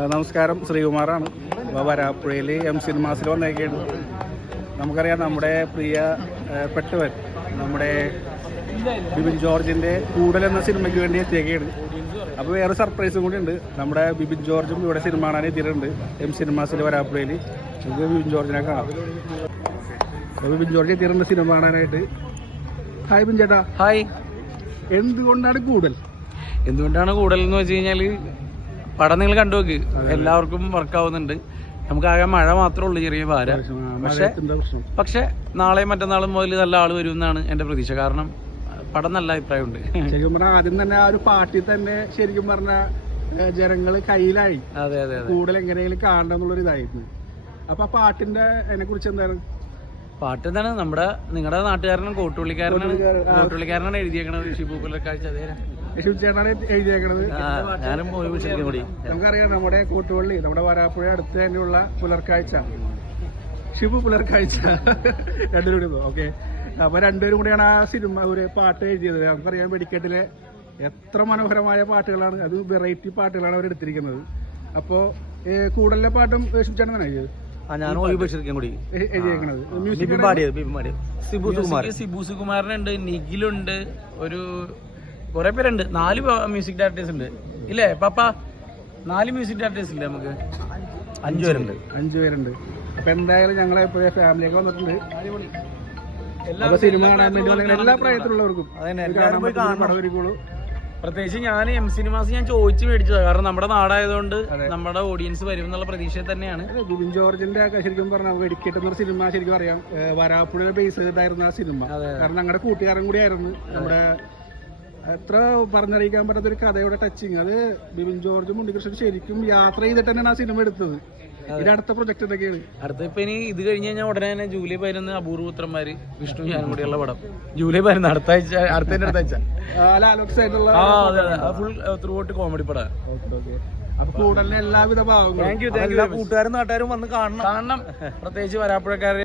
നമസ്കാരം, ശ്രീകുമാറാണ്. വരാപ്പുഴയിൽ എം സിനിമാസിൽ വന്നേക്കാണ്. നമുക്കറിയാം, നമ്മുടെ പ്രിയ പെട്ടവൻ നമ്മുടെ ബിബിൻ ജോർജിൻ്റെ കൂടൽ എന്ന സിനിമയ്ക്ക് വേണ്ടി എത്തിയേക്കാണ്. അപ്പോൾ വേറെ സർപ്രൈസും കൂടി ഉണ്ട്. നമ്മുടെ ബിബിൻ ജോർജും ഇവിടെ സിനിമ കാണാൻ എത്തിയിട്ടുണ്ട് എം സിനിമാസിൽ വരാപ്പുഴയിൽ. നമുക്ക് ബിബിൻ ജോർജിനെ കാണാം. ബിബിൻ ജോർജ് എത്തിയിട്ടുണ്ട് സിനിമ കാണാനായിട്ട്. ഹായ് ബിൻ ചേട്ടാ. ഹായ്. എന്തുകൊണ്ടാണ് കൂടൽ എന്ന് വെച്ച് കഴിഞ്ഞാൽ പടം നിങ്ങൾ കണ്ടു നോക്ക്, എല്ലാവർക്കും വർക്കാവുന്നുണ്ട്. നമുക്ക് ആകെ മഴ മാത്രമേ ഉള്ളൂ, ചെറിയ ഭാര. പക്ഷെ നാളെയും മറ്റന്നാളും മുതൽ നല്ല ആള് വരും എന്നാണ് എന്റെ പ്രതീക്ഷ. കാരണം പടം നല്ല അഭിപ്രായമുണ്ട്. ശരിക്കും പറഞ്ഞാൽ ആദ്യം തന്നെ ആ ഒരു പാർട്ടി തന്നെ ശരിക്കും പറഞ്ഞ ജനങ്ങള് കയ്യിലായി. അതെ അതെ കൂടുതൽ എങ്ങനെയെങ്കിലും കാണണം എന്നുള്ളൊരു ഇതായിരുന്നു. അപ്പൊ ആ പാട്ടിന്റെ അതിനെ കുറിച്ച് എന്താണ്? പാട്ട് എന്താണ്, നമ്മുടെ നിങ്ങളുടെ നാട്ടുകാരനും കോട്ടുപള്ളിക്കാരനാണ് എഴുതിയേക്കണത്. ഷിബു പുലർക്കാഴ്ച. അതേ ചേട്ടനാണ് എഴുതിയേക്കണത്. ഞാനും കൂടി. നമുക്കറിയാം, നമ്മുടെ കോട്ടുപള്ളി, നമ്മുടെ വരാപ്പുഴ അടുത്ത് തന്നെയുള്ള പുലർക്കാഴ്ച, ഷിബു പുലർക്കാഴ്ച രണ്ടുപേരും. ഓക്കെ, അപ്പൊ രണ്ടുപേരും കൂടിയാണ് ആ സിനിമ ഒരു പാട്ട് എഴുതിയത്. നമുക്കറിയാം, വെടിക്കെട്ടിലെ എത്ര മനോഹരമായ പാട്ടുകളാണ്, അത് വെറൈറ്റി പാട്ടുകളാണ് അവർ എടുത്തിരിക്കുന്നത്. അപ്പോ കൂടുതലെ പാട്ടും ചേട്ടൻ തന്നെ എഴുതിയത്. സിബു സുകുമാരനുണ്ട്, നിഖിലുണ്ട്, ഒരു കുറെ പേരുണ്ട്. 4 മ്യൂസിക് ഡയറക്ടേഴ്സ് ഉണ്ട് ഇല്ലേ പാപ്പ? 4 മ്യൂസിക് ഡയറക്ടേഴ്സ് ഇല്ലേ? നമുക്ക് 5 പേരുണ്ട്. അപ്പൊ എന്തായാലും ഞങ്ങളെ ഫാമിലിയൊക്കെ വന്നിട്ടുണ്ട്. സിനിമ കാണാൻ വേണ്ടി എല്ലാ പ്രായത്തിലുള്ളവർക്കും പ്രത്യേകിച്ച് ഞാൻ എം സിനിമാസ് ഞാൻ ചോദിച്ചു മേടിച്ചതാണ്. കാരണം നമ്മുടെ നാടായതുകൊണ്ട് നമ്മുടെ ഓഡിയൻസ് വരും എന്നുള്ള പ്രതീക്ഷയിൽ തന്നെയാണ്. ബിബിൻ ജോർജിന്റെ ശരിക്കും പറഞ്ഞാൽ വെടിക്കെട്ടുന്ന സിനിമ ശരിക്കും അറിയാം, വരാപ്പുഴ ബേസ് ചെയ്തിട്ടായിരുന്നു ആ സിനിമ. കാരണം ഞങ്ങളുടെ കൂട്ടുകാരൻ കൂടിയായിരുന്നു. നമ്മുടെ എത്ര പറഞ്ഞറിയിക്കാൻ പറ്റാത്തൊരു കഥയുടെ ടച്ചിങ്. അത് ബിബിൻ ജോർജും ഉണ്ണികൃഷ്ണൻ ശരിക്കും യാത്ര ചെയ്തിട്ട് തന്നെയാണ് ആ സിനിമ എടുത്തത്. ഇതിന്റെ അടുത്ത പ്രൊജക്ട് എന്തൊക്കെയാണ്? അടുത്ത ഇപ്പൊ ഇനി ഇത് കഴിഞ്ഞ് കഴിഞ്ഞാൽ ഉടനെ തന്നെ ജൂലൈ 11 അപൂർവപുത്രന്മാര് വിഷ്ണു ഞാനും കൂടിയുള്ള പടം. ജൂലൈ 11 അടുത്ത ആഴ്ച ഫുൾ ത്രൂ ഔട്ട് കോമഡി പടം. അപ്പൊ കൂടുതൽ എല്ലാവിധ ഭാവങ്ങളും കൂട്ടുകാരും നാട്ടുകാരും വന്ന് കാണണം. പ്രത്യേകിച്ച് വരാപ്പുഴക്കാരെ